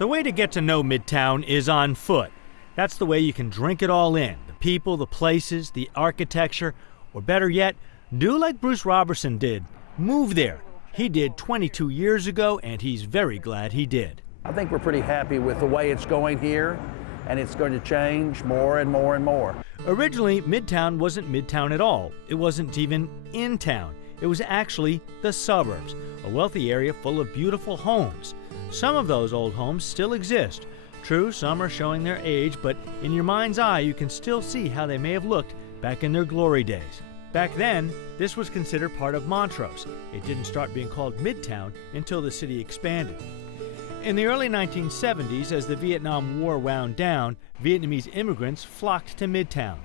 The way to get to know Midtown is on foot. That's the way you can drink it all in. The people, the places, the architecture, or better yet, do like Bruce Robertson did. Move there. He did 22 years ago, and he's very glad he did. I think we're pretty happy with the way it's going here, and it's going to change more and more and more. Originally, Midtown wasn't Midtown at all. It wasn't even in town. It was actually the suburbs, a wealthy area full of beautiful homes. Some of those old homes still exist. True, some are showing their age, but in your mind's eye, you can still see how they may have looked back in their glory days. Back then, this was considered part of Montrose. It didn't start being called Midtown until the city expanded. In the early 1970s, as the Vietnam War wound down, Vietnamese immigrants flocked to Midtown.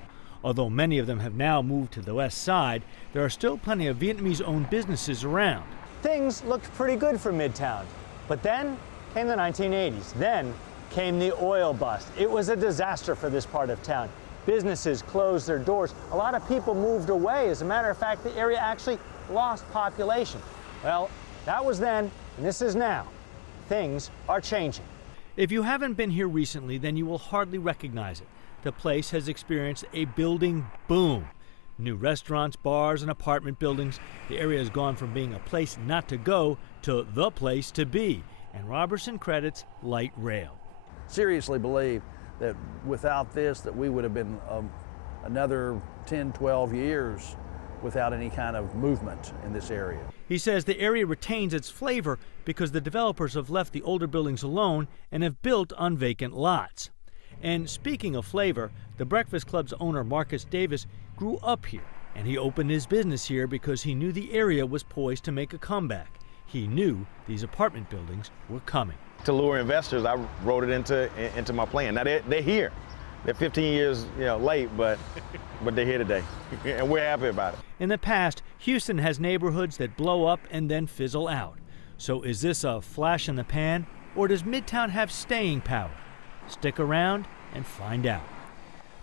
Although many of them have now moved to the west side, there are still plenty of Vietnamese-owned businesses around. Things looked pretty good for Midtown. But then came the 1980s. Then came the oil bust. It was a disaster for this part of town. Businesses closed their doors. A lot of people moved away. As a matter of fact, the area actually lost population. Well, that was then, and this is now. Things are changing. If you haven't been here recently, then you will hardly recognize it. The place has experienced a building boom. New restaurants, bars, and apartment buildings. The area has gone from being a place not to go to the place to be. And Robertson credits light rail. Seriously believe that without this, that we would have been another 10, 12 years without any kind of movement in this area. He says the area retains its flavor because the developers have left the older buildings alone and have built on vacant lots. And speaking of flavor, the Breakfast Club's owner, Marcus Davis, grew up here, and he opened his business here because he knew the area was poised to make a comeback. He knew these apartment buildings were coming. To lure investors, I wrote it into my plan. Now they're here. They're 15 years late, but they're here today, and we're happy about it. In the past, Houston has neighborhoods that blow up and then fizzle out. So is this a flash in the pan, or does Midtown have staying power? Stick around and find out.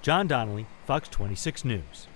John Donnelly, Fox 26 News.